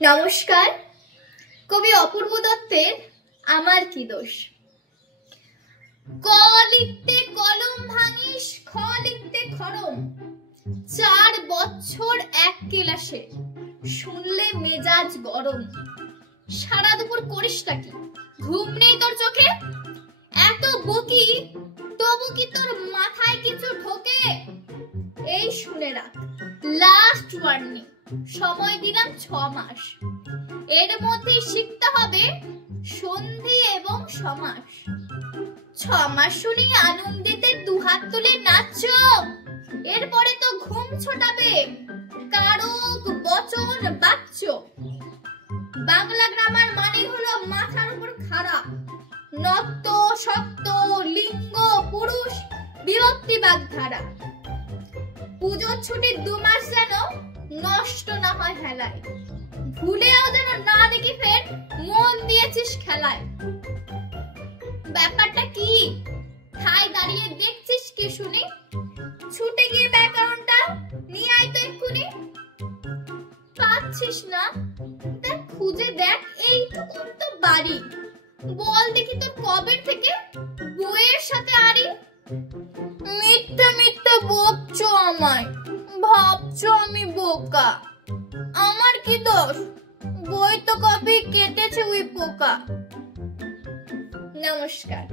নমস্কার। কবি অপূর্ব দত্তের আমার কি দোষ। ক লিখতে কলম ভাঙিস, খ লিখতে খড়ম, 4 বছর এক ক্লাসে, শুনলে মেজাজ গরম। সারা দুপুর করিসটা কি, ঘুম নেই তোর চোখে? এত বকি তবু কি তোর মাথায় কিছু ঢোকে? এই শুনে রাখ, লাস্ট ওয়ার্নিং, সময় দিলাম 6 মাস। এর মধ্যে শিখতে হবে সন্ধি এবং সমাস। 6 মাস শুনি আনন্দিতে দুহাত তুলে নাচো, এরপরে তো ঘুম ছোটাবে, কারক বচন বাচ্চ। বাংলা গ্রামার মানে হলো মাথার উপর খাড়া, নত্ব সত্য লিঙ্গ পুরুষ বিভক্তি বাগধারা। পুজোর ছুটির 2 মাস যেন নষ্ট না হয় হেলায়, ভুলেও যেন না দেখি ফের মন দিয়েছিস খেলায়। ব্যাপারটা কি ঠাই দাঁড়িয়ে দেখছিস কি শুনি? ছুটে গিয়ে ব্যাকরণটা নিয়ে আয় তো এক্ষুনি। পাচ্ছিস না? দেখ খুঁজে দেখ, এইটুকু তো বাড়ি। বল দেখি তোর কবে থেকে বইয়ের সাথে আড়ি। মিথ্যে মিথ্যে বকছো আমায়, ভাবছো আমি বোকা। আমার কি দোষ? বই তো কবে কেটেছে ওই পোকা। নমস্কার।